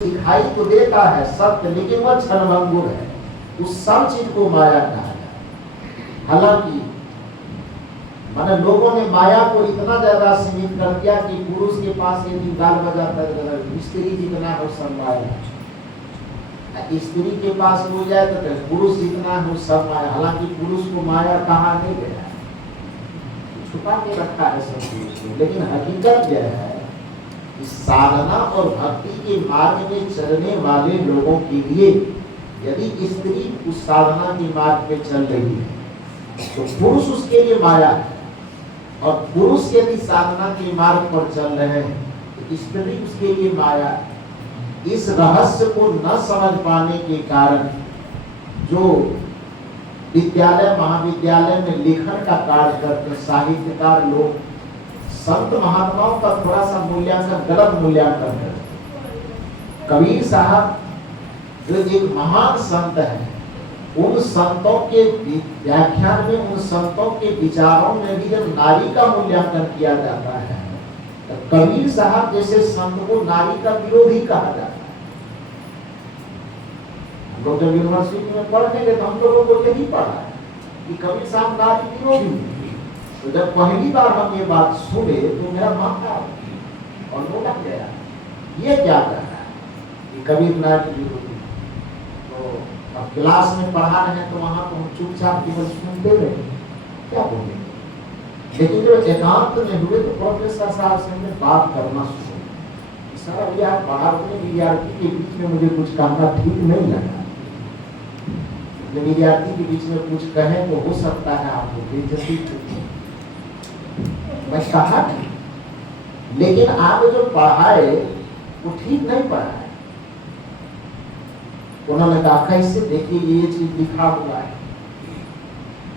दिखाई तो देता है सत्य, लेकिन वह क्षणभंगुर है। उस सब चीज को माया कहा जाए। हालांकि माने लोगों ने माया को इतना ज्यादा सीमित कर दिया कि पुरुष के पास यदि गाल बजाता है, स्त्री जितना है सब माया, स्त्री के पास हो जाए तो पुरुष जितना है सब माया। हालांकि पुरुष को माया कहा नहीं गया, छुपा के रखा है सब पुरुष को। लेकिन हकीकत यह है कि साधना और भक्ति के मार्ग में चलने वाले लोगों के लिए यदि स्त्री उस साधना के मार्ग पे चल रही है तो पुरुष उसके लिए माया है, और पुरुष यदि साधना के मार्ग पर चल रहे हैं तो स्त्री उसके लिए माया है। इस रहस्य को न समझ पाने के कारण जो विद्यालय महाविद्यालय में लेखन का कार्य करते साहित्यकार लोग संत महात्माओं का थोड़ा सा मूल्यांकन, गलत मूल्यांकन करते। कबीर साहब जो एक महान संत है, उन संतों के व्याख्यान में, उन संतों के विचारों में भी जब नारी का मूल्यांकन किया जाता है तो कबीर साहब जैसे संत को नारी का विरोधी कहा जाता है। हम लोग जब यूनिवर्सिटी में पढ़ने गए तो हम लोगों को यही पढ़ा है कि कबीर साहब नारी विरोधी। तो जब पहली बार हम ये बात सुने तो मेरा माथा और रोना गया, ये क्या कर रहा है कि कबीर नारी विरोधी। तो अब क्लास में पढ़ा रहे हैं तो वहां तो हम चुपचाप केवल सुनते रहे, क्या बोलेंगे। लेकिन जब एकांत में हुए तो प्रोफेसर साहब से हमने बात करना शुरू। सारा भैया पढ़ाते विद्यार्थी के बीच में मुझे कुछ कहना ठीक नहीं लगा। विद्यार्थी के बीच में कुछ कहें तो हो सकता है आपको बेइज्जती। मैं कहा लेकिन आप जो पढ़ाए वो ठीक नहीं पढ़ाए। उन्होंने कहा कैसे, देखिए ये चीज लिखा हुआ है,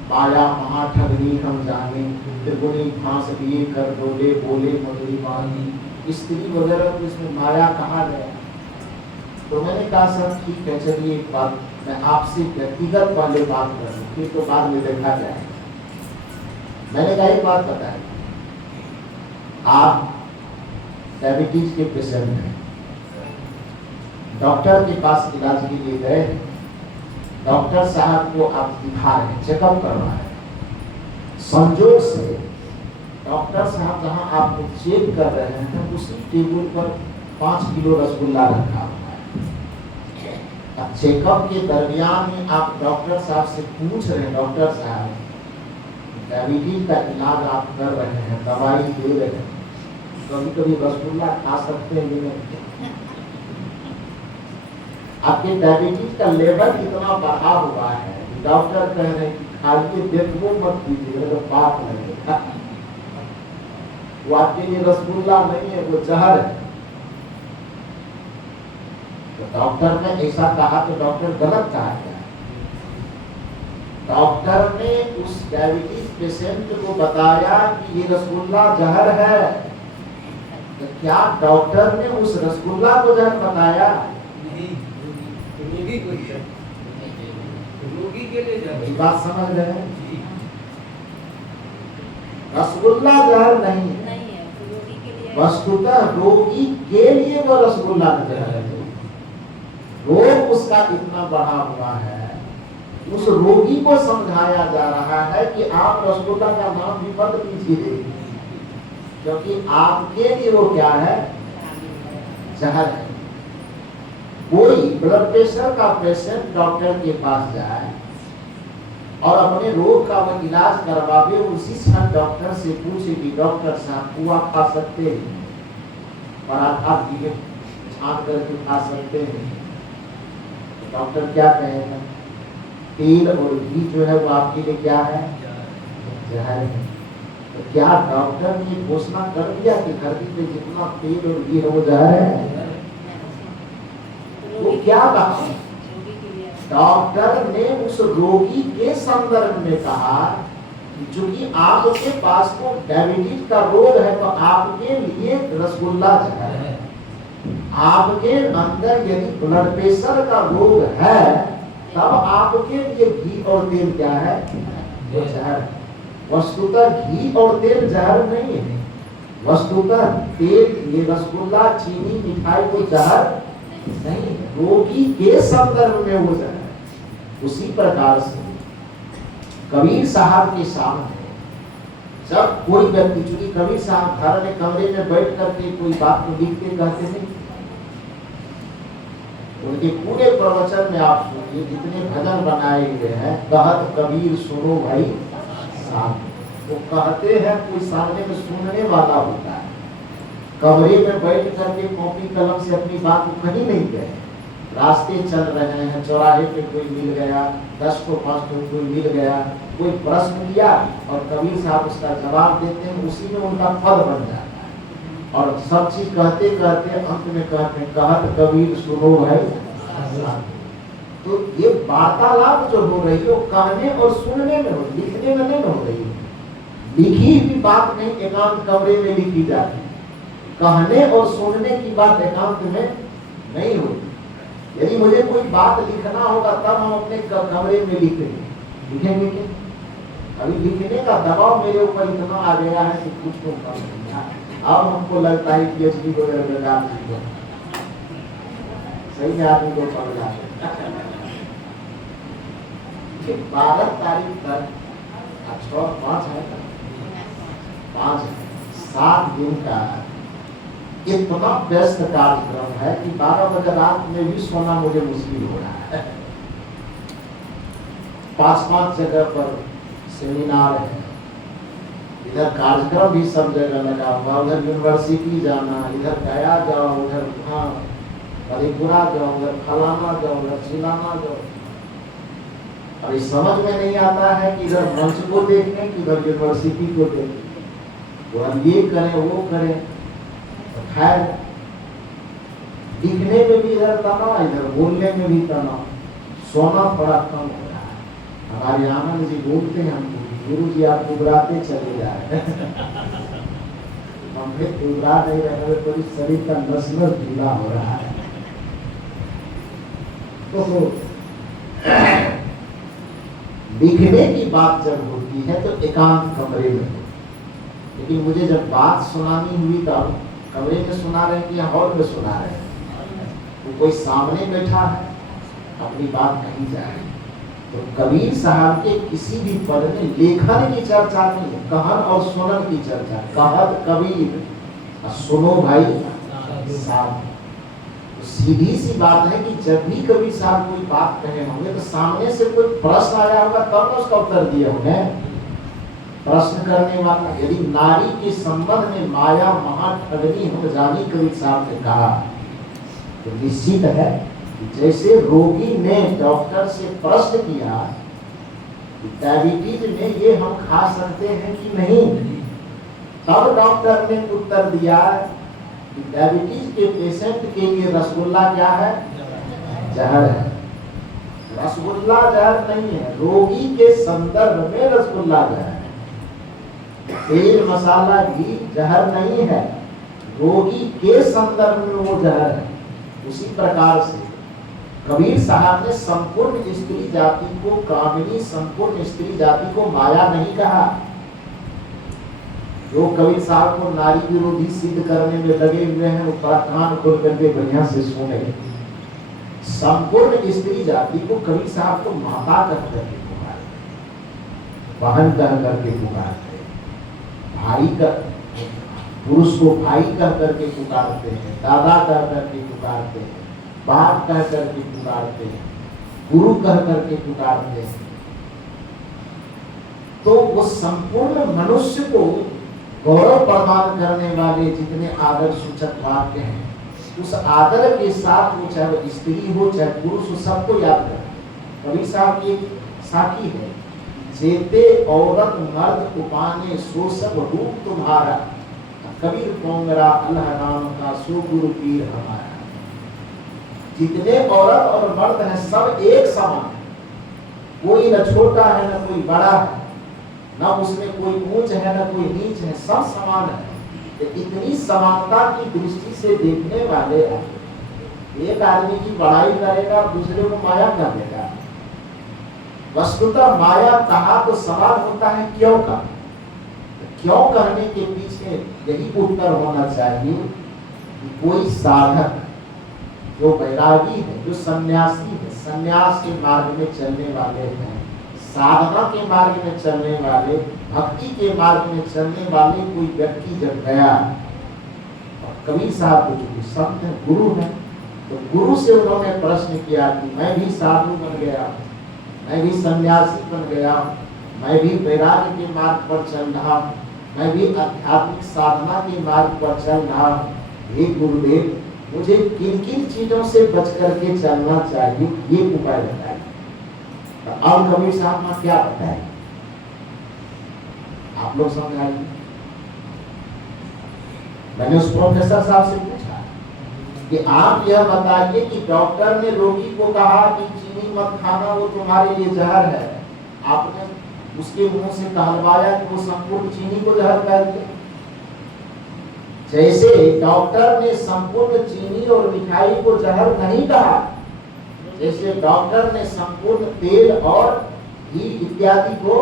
माया महाठगनी हम जाने, त्रिगुणी फांस लिए कर बोले बोले मधुरी बानी, स्त्री वगैरह तो इसमें माया कहा गया। तो मैंने कहा सर ठीक है, चलिए एक बात मैं आपसे व्यक्तिगत वाले बात करूं, फिर तो बाद में देखा जाए। मैंने कहा एक बात बताइए, आप डायबिटीज के पेशेंट हैं, डॉक्टर के पास इलाज के लिए गए, डॉक्टर साहब को आप दिखा रहे हैं, चेकअप करवा रहे हैं। संजोग से डॉक्टर साहब जहां आपको चेक कर रहे हैं उसी टेबल पर 5 किलो रसगुल्ला रखा हुआ है। अब चेकअप के दरमियान में आप डॉक्टर साहब से पूछ रहे हैं, डॉक्टर साहब डायबिटीज का इलाज आप कर रहे हैं, दवाई दे रहे हैं, कभी कभी रसगुल्ला खा सकते हैं नहीं, आपके डायबिटीज का लेवल इतना बढ़ा हुआ है कि डॉक्टर कह रहे हैं कि खाइए, देखो मत कीजिए, तो पाप लगेगा। वो आपके लिए रसगुल्ला नहीं है, वो जहर है। तो डॉक्टर ने ऐसा कहा तो डॉक्टर गलत कहा गया। डॉक्टर ने उस डायबिटीज पेशेंट को बताया कि ये रसगुल्ला जहर है, तो क्या डॉक्टर ने उस रसगुल्ला को जहर बताया? रोगी के लिए बात समझ रहे हैं? रसगुल्ला जहर नहीं है, वस्तुतः रोगी के लिए वो रसगुल्ला जहर है। रोग उसका इतना बढ़ा हुआ है, उस रोगी को समझाया जा रहा है कि आप रसगुल्ला का नाम भी मत लीजिए, क्योंकि आपके लिए वो क्या है, जहर है। कोई ब्लड प्रेशर का पेशेंट डॉक्टर के पास जाए और अपने रोग का वो इलाज करवावे, उसी समय डॉक्टर से पूछे कि डॉक्टर साहब पुआ खा सकते हैं, पराठा भी छान करके खा सकते हैं, तो डॉक्टर क्या कहेगा? तेल और घी जो है वो आपके लिए क्या है, जहर है। तो क्या डॉक्टर ने घोषणा कर दिया कि धरती पे जितना तेल और घी है वो जहर है? वो क्या कहा? डॉक्टर ने उस रोगी के संदर्भ में कहा कि चूंकि आपके पास तो डायबिटीज का रोग है तो आपके लिए रसगुल्ला जहर है, आपके अंदर यदि ब्लड प्रेशर का रोग है तब आपके लिए घी और तेल क्या है, जहर है। वस्तुतः घी और तेल जहर नहीं है, वस्तुतः तेल, ये रसगुल्ला, चीनी, मिठाई को जहर नहीं, रोगी के संदर्भ में वो जहर है। उसी प्रकार से कबीर साहब के सामने जब कोई व्यक्ति, चूंकि कबीर साहब घर में कमरे में बैठ करके कोई बात को लिखते कहते नहीं, उनके पूरे प्रवचन में आप सुनिए, जितने भजन बनाए हुए हैं, कहत कबीर सुनो भाई सामने, वो कहते हैं कोई सामने में सुनने वाला होता है। कमरे में बैठ करके कॉपी कलम से अपनी बात को कहीं नहीं कहे। रास्ते चल रहे हैं, चौराहे पे कोई मिल गया, 10 को 5 को कोई मिल गया, कोई प्रश्न किया और कबीर साहब उसका जवाब देते हैं, उसी में उनका पद बन जाता है। और सब चीज कहते कहते अंत में कहते हैं कहत कबीर सुनो भाई। तो ये वार्तालाप जो हो रही है वो कहने और सुनने में हो, लिखने में नहीं हो रही है। लिखी हुई बात नहीं एकांत कमरे में लिखी जाती, कहने और सुनने की बात एकांत में नहीं होती। यदि मुझे कोई बात लिखना होगा तब हम अपने कमरे में लिखेंगे क्या? अभी लिखने का दबाव मेरे ऊपर इतना आ गया है कि कुछ तो कम नहीं है। अब हमको लगता है PhD वगैरह लगा दी, सही में आदमी को पढ़ जाते। 12 तारीख तक 5 है, 7 दिन का इतना व्यस्त कार्यक्रम है कि 12 बजे रात में भी सोना मुझे मुश्किल हो रहा है। 5 जगह पर सेमिनार है, इधर कार्यक्रम भी सब जगह लगा हुआ, उधर यूनिवर्सिटी जाना, इधर गया जाओ, उधर मधेपुरा जाओ, उधर फलाना जाओ, उधर चिलाना जाओ। अभी समझ में नहीं आता है कि इधर मंच को देखने कि उधर यूनिवर्सिटी को देखने, तो हम ये करें वो करें। तो खैर लिखने में भी इधर तनाव, इधर बोलने में भी तनाव, सोना थोड़ा कम हो रहा है। हमारे आनंद जी बोलते हैं हमको, गुरु जी आप उबराते चले जा रहे हैं। हम फिर उबरा नहीं रहे, तो शरीर का नस नस ढीला हो रहा है। तो लिखने की बात जब होती है तो एकांत कमरे में होती, लेकिन मुझे जब बात सुनानी हुई तब कमरे में सुना रहे हैं या हॉल में सुना रहे हैं, तो कोई सामने बैठा है अपनी बात कही जाए। तो कबीर साहब के किसी भी पद में लेखन की चर्चा नहीं है, कहन और सुनन की चर्चा। कहत कबीर सुनो भाई साहब। तो सीधी सी बात है कि जब भी कबीर साहब कोई बात कहे होंगे तो सामने से कोई प्रश्न आया होगा तब तो उसका उत्तर दिए होंगे। प्रश्न करने वाला, यदि नारी के संबंध में माया महाठगनी हो जानी कबीर साहब ने कहा, तो निश्चित है जैसे रोगी ने डॉक्टर से प्रश्न किया कि डायबिटीज में ये हम खा सकते हैं कि नहीं, तब डॉक्टर ने उत्तर दिया कि डायबिटीज के पेशेंट के लिए रसगुल्ला क्या है? जहर है। रसगुल्ला जहर नहीं है, रोगी के संदर्भ में रसगुल्ला जहर है। तेल मसाला भी जहर नहीं है, रोगी के संदर्भ में वो जहर है। उसी प्रकार से कबीर साहब ने संपूर्ण स्त्री जाति को कामिनी, संपूर्ण स्त्री जाति को माया नहीं कहा। जो कबीर साहब को नारी विरोधी सिद्ध करने में लगे हुए हैं, वो कान खोल करके बढ़िया से सुने। संपूर्ण स्त्री जाति को कबीर साहब को माता कह करके पुकारते, बहन कह करके पुकारते, भाई का पुरुष को भाई कह करके पुकारते हैं, दादा कह करके पुकारते हैं, बाप कह करके पुकारते हैं, गुरु कह करके पुकारते हैं। तो वो संपूर्ण मनुष्य को गौरव प्रदान करने वाले जितने आदर सूचक वाक्य हैं, उस आदर के साथ वो चाहे वो स्त्री हो चाहे पुरुष हो, सबको याद करें। कबीर साहब की साखी है, जेते औरत मर्द उपाने सो सब रूप तुम्हारा, कबीर पोंगरा अल्लाह राम का सो गुरु पीर हमारा। जितने औरत और मर्द हैं सब एक समान है, कोई न छोटा है न कोई बड़ा है, न उसमें कोई ऊंच है न कोई नीच है, सब समान है। तो इतनी समानता की दृष्टि से देखने वाले एक आदमी की बड़ाई करेगा और दूसरे को माया कर देगा। वस्तुतः माया कहा तो सवाल होता है क्यों का, क्यों कहने के पीछे यही उत्तर होना चाहिए कि कोई साधक जो वैरागी है, जो सन्यासी है, सन्यास के मार्ग में चलने वाले हैं, साधना के मार्ग में चलने वाले, भक्ति के मार्ग में चलने वाले कोई व्यक्ति जब गया, और कबीर साहब को जो संत है, गुरु है, तो गुरु से उन्होंने प्रश्न किया कि मैं भी साधु बन गया, मैं भी सन्यासी बन गया, मैं भी वैराग्य के मार्ग पर चल रहा, मैं भी आध्यात्मिक साधना के मार्ग पर चल रहा, हे गुरुदेव मुझे किन किन चीजों से बच करके चलना चाहिए, ये उपाय बताइए। तो अब कबीर साहब ने क्या बताया, आप लोग समझाइए। मैंने उस प्रोफेसर साहब से पूछा कि आप यह बताइए कि डॉक्टर ने रोगी को कहा कि चीनी मत खाना, वो तुम्हारे लिए जहर है, आपने उसके मुंह से कहलवाया कि वो संपूर्ण चीनी को जहर कर दे। जैसे डॉक्टर ने संपूर्ण चीनी और मिठाई को जहर नहीं कहा, जैसे डॉक्टर ने संपूर्ण तेल और घी इत्यादि को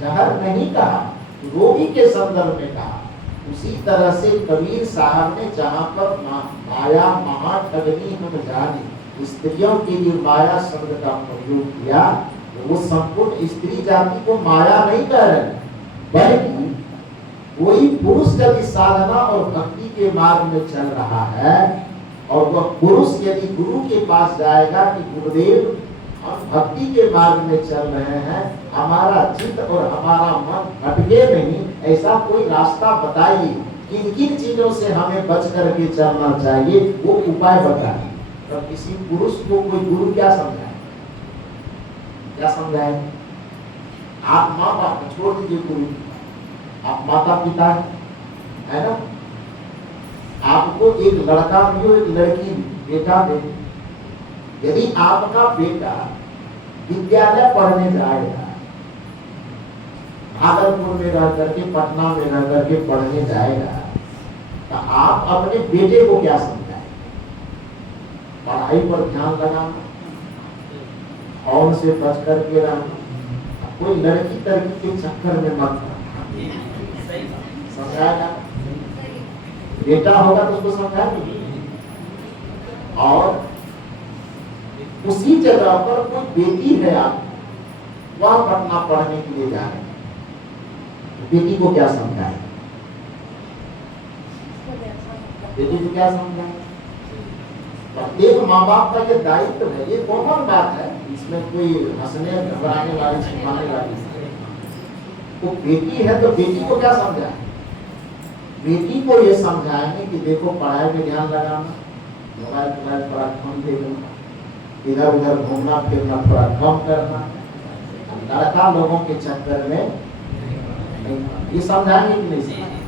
जहर नहीं कहा, रोगी के संदर्भ में कहा, उसी तरह से कबीर साहब ने जहां पर माया महाठगनी हम जाने, स्त्रियों के लिए माया शब्द का प्रयोग किया, तो वो संपूर्ण स्त्री जाति को माया नहीं कह रहे, बल्कि कोई पुरुष यदि साधना और भक्ति के मार्ग में चल रहा है, और वह पुरुष यदि गुरु के पास जाएगा कि गुरुदेव हम भक्ति के मार्ग में चल रहे हैं, हमारा चित्त और हमारा मन भटके नहीं, ऐसा कोई रास्ता बताइए, किन किन चीजों से हमें बच करके चलना चाहिए, वो उपाय बताइए। तो किसी पुरुष को कोई गुरु क्या समझाए, क्या समझाए? आप माँ बाप को छोड़ दीजिए, गुरु आप माता पिता है ना, आपको एक लड़का भी हो एक लड़की बेटा दे, यदि आपका बेटा विद्यालय पढ़ने जाएगा, भागलपुर में रह करके, पटना में रह करके पढ़ने जाएगा, तो आप अपने बेटे को क्या समझाएं? पढ़ाई पर ध्यान लगाना, फोन से बच करके रहना, कोई लड़की तड़की के चक्कर में मत पड़ना, समझाएगा? बेटा होगा तो उसको समझाएंगे। और उसी जगह पर कोई बेटी है, आप वह पटना पढ़ने के लिए जा रहे हैं, बेटी को क्या समझाए? बेटी को क्या समझाए? प्रत्येक माँ बाप का ये दायित्व है, ये कॉमन बात है, इसमें कोई हंसने घबराने वाली छिपाने वाली नहीं। वो बेटी है तो बेटी को क्या समझाए? बेटी को ये समझाएंगे कि देखो पढ़ाई में ध्यान लगाना, मोबाइल थोड़ा कम देखना, इधर उधर घूमना फिरना थोड़ा कम करना, लड़का लोगों के चक्कर में नहीं, ये समझाएंगे कि नहीं समझाएंगे?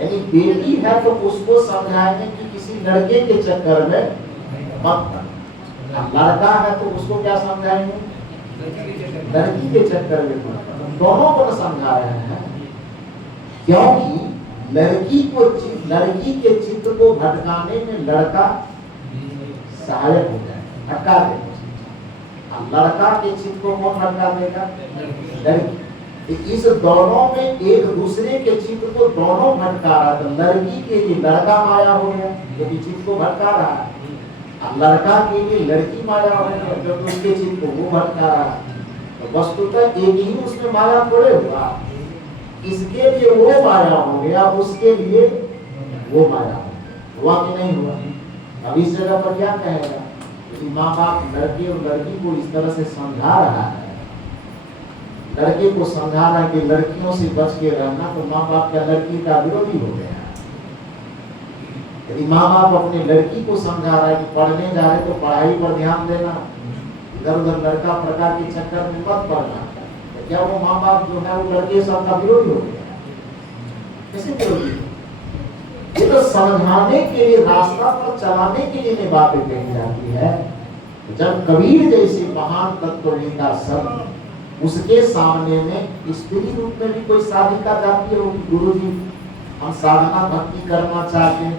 यानी बेटी है तो उसको समझाएंगे कि किसी लड़के के चक्कर में मत पड़ना, लड़का है तो उसको क्या समझाएंगे? लड़की के चक्कर में मत पड़ना। दोनों को समझा रहे हैं, क्योंकि लड़की के चित्त को भटकाने में लड़का सहायक हो जाए, भटका दे। लड़का के चित्त को कौन भटका देगा? लड़की। इस दोनों में एक दूसरे के चित्त को दोनों भटका रहा था। लड़की के लिए लड़का माया हो गया क्योंकि चित्त को भटका रहा है, लड़का के लिए लड़की माया हो गया क्योंकि उसके चित्त को वो भटका रहा है। तो वस्तुतः एक ही उसमें माया थोड़े हुआ, इसके लिए वो माया हो गया, उसके लिए वो माया हो गया, हुआ कि नहीं हुआ? अब इस जगह पर क्या कहेगा कि माँ बाप लड़के और लड़की को इस तरह से समझा रहा है, लड़के को समझा रहा है कि लड़कियों से बच के रहना, तो माँ बाप क्या लड़की का विरोधी हो गया? यदि माँ बाप अपने लड़की को समझा रहा है कि पढ़ने जा रहे तो पढ़ाई पर ध्यान देना, इधर उधर लड़का प्रकार के चक्कर में मत पड़ना, तो क्या वो माँ बाप जो है वो लड़के सबका विरोधी हो गया? कैसे विरोधी? ये तो समझाने के लिए, रास्ता पर चलाने के लिए बातें कही जाती है। जब कबीर जैसे महान तत्ववेता सब उसके सामने में स्त्री रूप में भी कोई साधिका जाती है कि गुरु जी हम साधना भक्ति करना चाहते हैं,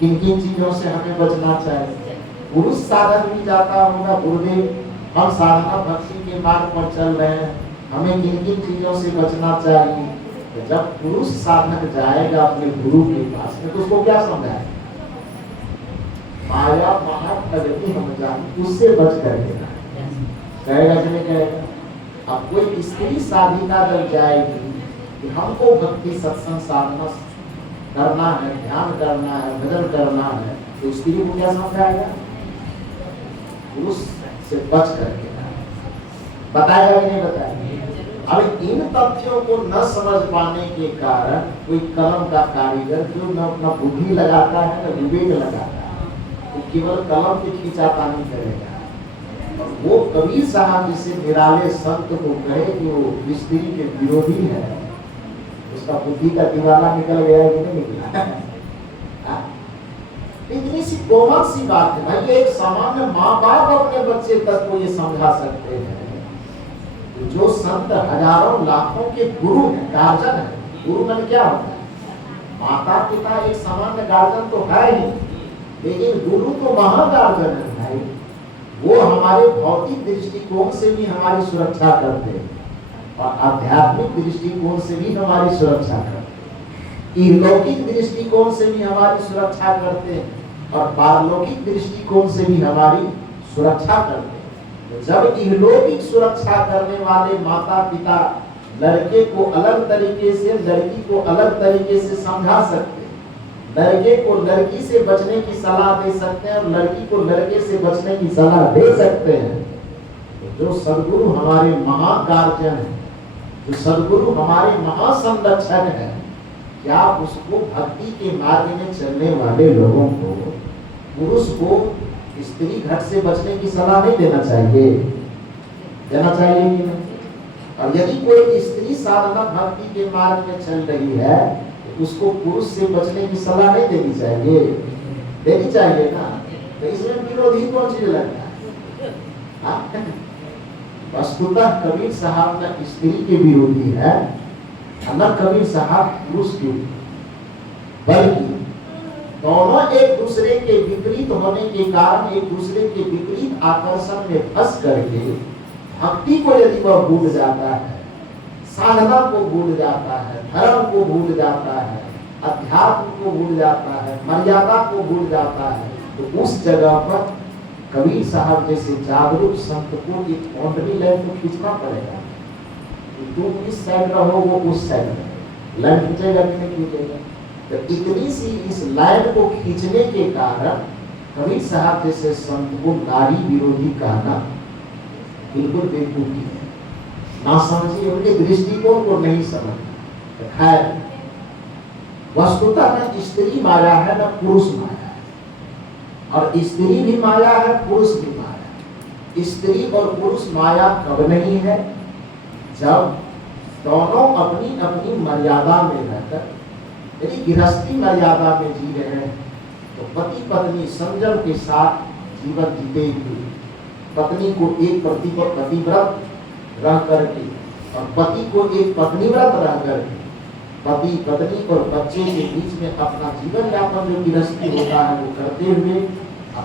किन किन चीजों से हमें बचना चाहिए? पुरुष साधक भी जाता होगा, गुरुदेव हम साधना भक्ति के मार्ग पर चल रहे हैं, हमें किन किन चीजों से बचना चाहिए? तो जब पुरुष साधक जाएगा अपने गुरु के पास में तो उसको क्या समझाएगा? माया महाप्रगति हम जान, उससे बच करके कहेगा कि नहीं कहेगा। अब कोई स्त्री साधिका जब जाएगी कि हमको भक्ति सत्संग साधना करना है, ध्यान करना है, भजन करना है, तो स्त्री को क्या समझाएगा? पुरुष से बच करके बताएगा कि नहीं बताएगा। अब इन तथ्यों को न समझ पाने के कारण कोई कलम का कारीगर जो न अपना बुद्धि लगाता है न विवेक लगाता है, वो केवल कलम की खींचातानी करेगा। और वो कबीर साहब जिसे निराले संत को कहे कि वो स्त्री के विरोधी है, उसका बुद्धि का दिवाला निकल गया कि नहीं निकला? इतनी सी कोमल सी बात है भाई। एक सामान्य माँ बाप अपने बच्चे तक को ये समझा सकते हैं। जो संत हजारों लाखों के गुरु हैं, गार्जन है। गुरु मन क्या होता है? माता पिता एक सामान्य गार्जन तो है ही, लेकिन गुरु तो महागार्जन है भाई। वो हमारे भौतिक दृष्टिकोण से भी हमारी सुरक्षा करते हैं और आध्यात्मिक दृष्टिकोण से भी हमारी सुरक्षा करते हैं, इहलौकिक दृष्टिकोण से भी हमारी सुरक्षा करते हैं और पारलौकिक दृष्टिकोण से भी हमारी सुरक्षा करते हैं। तो जब इहलौकिक सुरक्षा करने वाले माता पिता लड़के को अलग तरीके से, लड़की को अलग तरीके से समझा सकते हैं, लड़के को लड़की से बचने की सलाह दे सकते हैं और लड़की को लड़के से बचने की सलाह दे सकते हैं, तो जो सदगुरु हमारे महागार्जन हैं, जो सदगुरु हमारे महासंरक्षक हैं, क्या उसको भक्ति के मार्ग में चलने वाले लोगों को, पुरुष को स्त्री घट से बचने की सलाह नहीं देना चाहिए? देना चाहिए कि नहीं? और यदि कोई स्त्री साधना भक्ति के मार्ग में चल रही है, तो उसको पुरुष से बचने की सलाह नहीं देनी चाहिए? देनी चाहिए ना। तो इसमें विरोधी कौन चीज लगता है? वस्तुतः कबीर साहब न स्त्री के विरोधी है, न कबीर साहब पुरुष के, बल्कि दोनों एक दूसरे के विपरीत होने के कारण एक दूसरे के विपरीत आकर्षण में फंस करके भक्ति को यदि वह भूल जाता है, साधना को भूल जाता है, धर्म को भूल जाता है, अध्यात्म को भूल जाता है, मर्यादा को भूल जाता है, तो उस जगह पर कबीर साहब जैसे जागरूक संत को एक बाउंड्री लाइन तो खींचना पड़ेगा कि तुम इस साइड रहो, वो उस साइड रहो। लाइन खींचेगा कि नहीं खींचेगा? तो इतनी सी इस लाइन को खींचने के कारण कबीर साहब जैसे संत को नारी विरोधी कहना बिल्कुल बेवकूफी है, ना समझिए, उनके दृष्टिकोण को नहीं समझ। खैर, वस्तुतः न स्त्री माया है न पुरुष माया है, और स्त्री भी माया है, पुरुष भी माया है। स्त्री और पुरुष माया कब नहीं है? जब दोनों अपनी अपनी मर्यादा में रहकर, यदि गृहस्थी मर्यादा में जी रहे हैं, तो पति पत्नी संयम के साथ जीवन जीते हुए पत्नी को एक पतिव्रत रह करके और पति को एक पत्नीव्रत रह करके पति पत्नी और बच्चे के बीच में अपना जीवन यापन जो गृहस्थी होता है वो करते हुए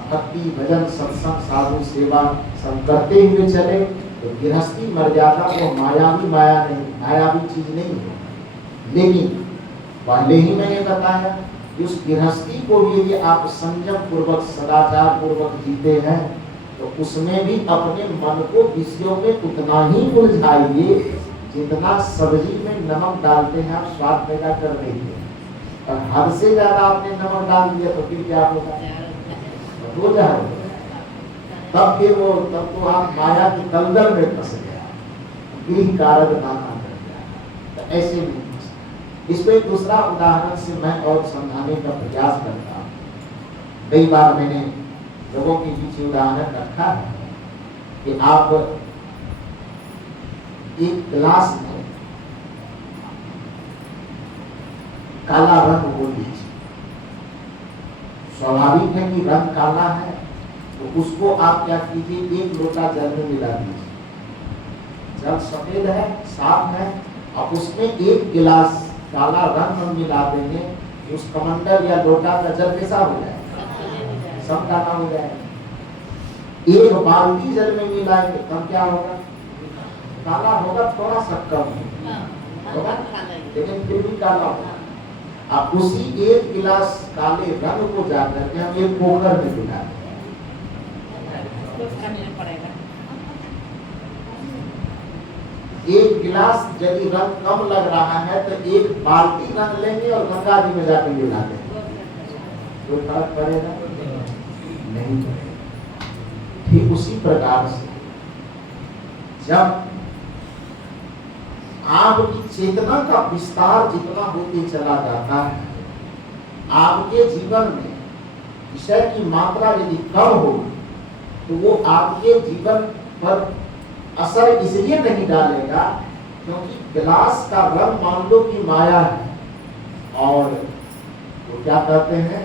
भक्ति भजन सत्संग साधु सेवा सब करते हुए चले, तो गृहस्थी मर्यादा को मायावी माया नहीं, मायावी चीज नहीं है। लेकिन पहले ही मैंने बताया कि उस गृहस्थी को भी यदि आप संयम पूर्वक सदाचार पूर्वक जीते हैं, तो उसमें भी अपने मन को विषयों में उतना ही उलझाइए जितना सब्जी में नमक डालते हैं आप स्वाद पैदा कर देंगे। और हद से ज्यादा आपने नमक डाल दिया तो फिर क्या होगा? हो जाएगा। तब तो आप माया की दलदल में फंस गया, गृह कारक नाना कर गया। तो ऐसे नहीं। इसको एक दूसरा उदाहरण से मैं और समझाने का प्रयास करता हूँ। कई बार मैंने लोगों के बीच उदाहरण रखा है कि आप एक गिलास में काला रंग घोल लीजिए। स्वाभाविक है कि रंग काला है, तो उसको आप क्या कीजिए, एक लोटा जल में मिला दीजिए। जल सफेद है, साफ है, और उसमें एक गिलास काला रंग मिला देंगे, उस कमंडल या लोटा का जल कैसा हो जाएगा? सब काला हो जाएगा। एक बाल्टी जल में मिलाएंगे तब क्या होगा? काला होगा, थोड़ा सा कम होगा, लेकिन फिर भी काला होगा। अब उसी एक गिलास काले रंग को जाकर के हम एक पोखर में मिलाते हैं। एक गिलास यदि रंग कम लग रहा है तो एक बाल्टी रंग लेंगे और गंगा जी में जाकर मिला देंगे, कोई फर्क पड़ेगा? नहीं पड़ेगा। ठीक उसी प्रकार से जब आपकी चेतना का विस्तार जितना होते चला जाता है, आपके जीवन में विषय की मात्रा यदि कम हो तो वो आपके जीवन पर असर इसलिए नहीं डालेगा क्योंकि गिलास का रंग मान लो कि माया है, और वो क्या कहते हैं,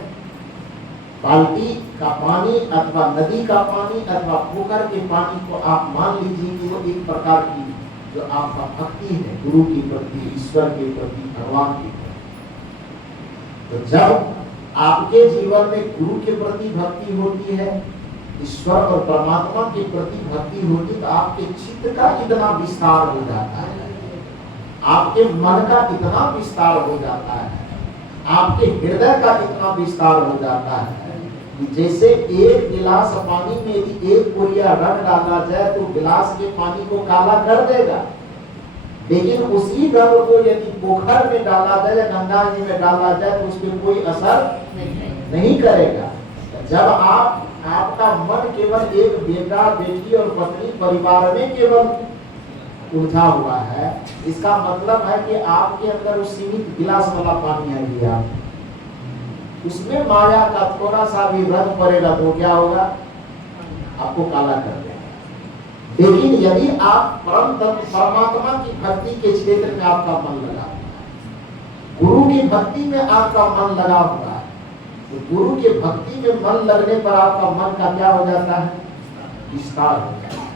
बाल्टी का पानी अथवा नदी का पानी अथवा पोखर के पानी को आप मान लीजिए कि वो एक प्रकार की जो आपका भक्ति है गुरु के प्रति, ईश्वर के प्रति, भगवान के प्रति। तो जब आपके जीवन में गुरु के प्रति भक्ति होती है, ईश्वर और परमात्मा के प्रति भक्ति होती, तो आपके चित्त का इतना विस्तार हो जाता है, आपके मन का इतना विस्तार हो जाता है, आपके हृदय का इतना विस्तार हो जाता है कि जैसे एक गिलास पानी में यदि एक कोरिया रंग डाला जाए तो गिलास के पानी को काला कर देगा, लेकिन उसी रंग को यदि पोखर में डाला जाए या गंगा जी में डाला जाए तो उसमें कोई असर नहीं करेगा। जब आपका मन केवल एक बेटा, बेटी और पत्नी परिवार में केवल उलझा हुआ है, इसका मतलब है कि आपके अंदर उस सीमित गिलास वाला पानी है गया, उसमें माया का थोड़ा सा भी रंग पड़ेगा तो क्या होगा, आपको काला कर देगा। लेकिन यदि आप परम तत्व परमात्मा की भक्ति के क्षेत्र में आपका मन लगा हुआ है, गुरु की भक्ति में आपका मन लगा हुआ है, तो गुरु के भक्ति में मन लगने पर आपका मन का क्या हो जाता है, विस्तार हो जाता है।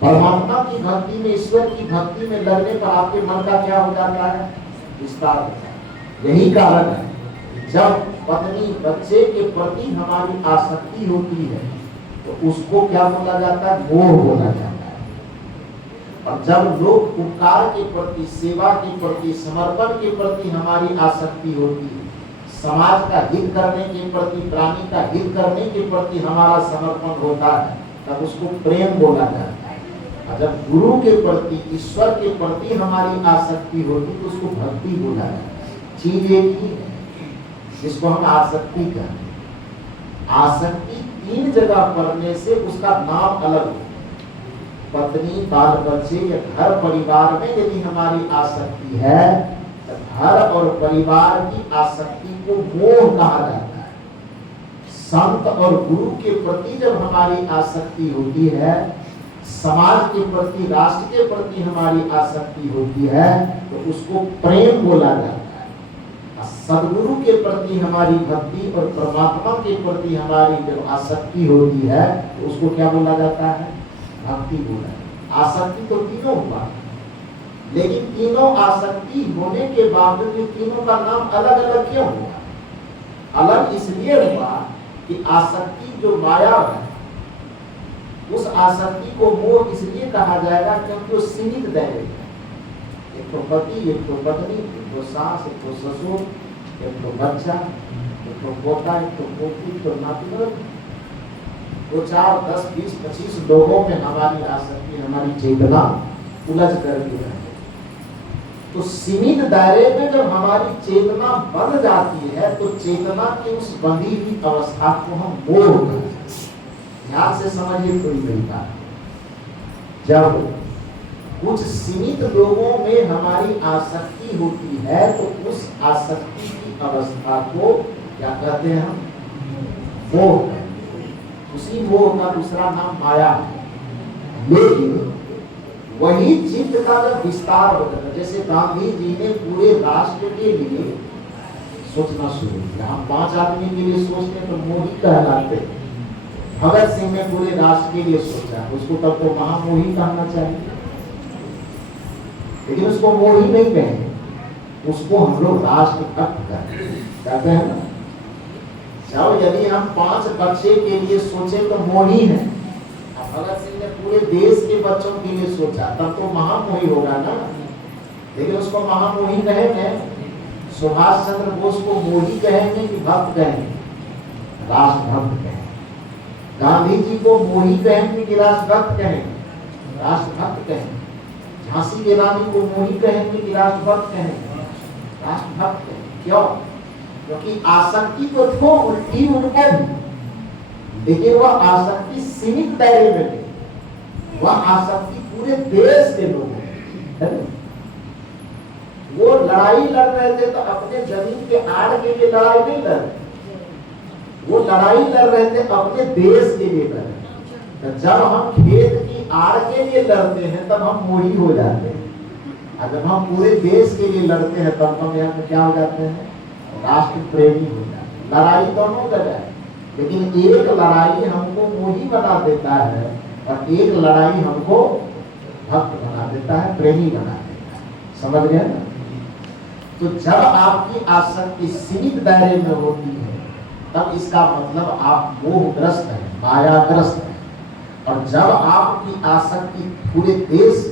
परमात्मा की भक्ति में, ईश्वर की भक्ति में लगने पर आपके मन का क्या हो जाता है, विस्तार हो जाता है। यही कारण है जब पत्नी बच्चे के प्रति हमारी आसक्ति होती है तो उसको क्या बोला जाता है, मोह बोला जाता है। और जब लोग उपकार के प्रति, सेवा के प्रति, समर्पण के प्रति हमारी आसक्ति होती है, समाज का हित करने के प्रति, प्राणी का हित करने के प्रति हमारा समर्पण होता है, तब उसको प्रेम बोला जाता है। और जब गुरु के प्रति, ईश्वर के प्रति हमारी आसक्ति होती है तो उसको भक्ति बोला जाता है। चीज एक ही है जिसको हम आसक्ति कहते हैं। आसक्ति तीन जगह पढ़ने से उसका नाम अलग हो, पत्नी, बाल बच्चे या घर परिवार में यदि हमारी आसक्ति है तो घर और परिवार की आसक्ति को मोह कहा जाता है। संत और गुरु के प्रति जब हमारी आसक्ति होती है, समाज के प्रति, राष्ट्र के प्रति हमारी आसक्ति होती है तो उसको प्रेम बोला जाता है। सदगुरु के प्रति हमारी भक्ति और परमात्मा के प्रति हमारी जब आसक्ति होती है तो उसको क्या बोला जाता है, भक्ति बोला जाता है। आसक्ति तो तीनों हुआ, लेकिन तीनों आसक्ति होने के बावजूद तीनों का नाम अलग अलग क्यों हुआ? अलग इसलिए हुआ कि आसक्ति जो माया है, उस आसक्ति को मोह इसलिए कहा जाएगा क्योंकि वो सीमित दायरे में, एक तो पति, एक तो पत्नी, एक तो सास, एक तो ससुर, एक तो बच्चा, एक तो पोता, एक तो पोती, एक तो नाती, दो चार 10 20 25 लोगों में हमारी आसक्ति, हमारी चेतना उलझ कर दी है। तो सीमित दायरे में जब हमारी चेतना बंध जाती है तो चेतना की उस बंधी हुई अवस्था को हम मोह कहते हैं। ध्यान से समझिए कोई मेरी बात। जब कुछ सीमित लोगों में हमारी आसक्ति होती है तो उस आसक्ति की अवस्था को क्या कहते हैं हम, मोह कहते हैं। उसी मोह का दूसरा नाम माया है। लेकिन वही चित्त का जब विस्तार होता है, जैसे गांधी जी ने पूरे राष्ट्र के लिए सोचना शुरू किया, हम 5 आदमी के लिए सोचते तो मोही कहलाते। भगत सिंह ने पूरे राष्ट्र के लिए सोचा, उसको तब तो महामोही कहना चाहिए, लेकिन उसको मोही नहीं कहेंगे, उसको हम लोग राष्ट्र भक्त कहते हैं ना। जब यदि हम 5 बच्चे के लिए सोचे तो मोही है, भगत सिंह ने पूरे देश के बच्चों के लिए सोचा तब तो महामोही होगा ना, लेकिन उसको महामोही कहेंगे। सुभाष चंद्र बोस को मोदी कहेंगे कि भक्त कहेंगे? राष्ट्रभक्त कहेंगे। गांधी जी को मोदी कहेंगे कि राष्ट्रभक्त कहेंगे? राष्ट्रभक्त कहेंगे। झांसी की रानी को मोदी कहेंगे कि राष्ट्रभक्त कहेंगे? राष्ट्रभक्त कहेंगे। क्यों? क्योंकि आसक्ति तो थो उल्टी उनको भी, लेकिन वह आसक्ति सीमित दायरे में नहीं, वह आसक्ति पूरे देश के लोगों में। वो लड़ाई लड़ रहे थे तो अपने जमीन के आड़ के लिए लड़ाई नहीं लड़ रहे, वो लड़ाई लड़ रहे थे अपने देश के लिए लड़ रहे। तो जब हम खेत की आड़ के लिए लड़ते हैं तब हम मोही हो जाते हैं, और जब हम पूरे देश के लिए लड़ते हैं तब हम यहाँ पे क्या हो जाते हैं? राष्ट्र प्रेमी हो जाते हैं। लड़ाई दोनों जगह है, लेकिन एक लड़ाई हमको मोही बना देता है और एक लड़ाई हमको भक्त बना देता है, प्रेमी बना देता है। समझ गए ना? तो जब आपकी आसक्ति सीमित दायरे में होती है तब इसका मतलब आप मोहग्रस्त हैं, मायाग्रस्त हैं। और जब आपकी आसक्ति पूरे देश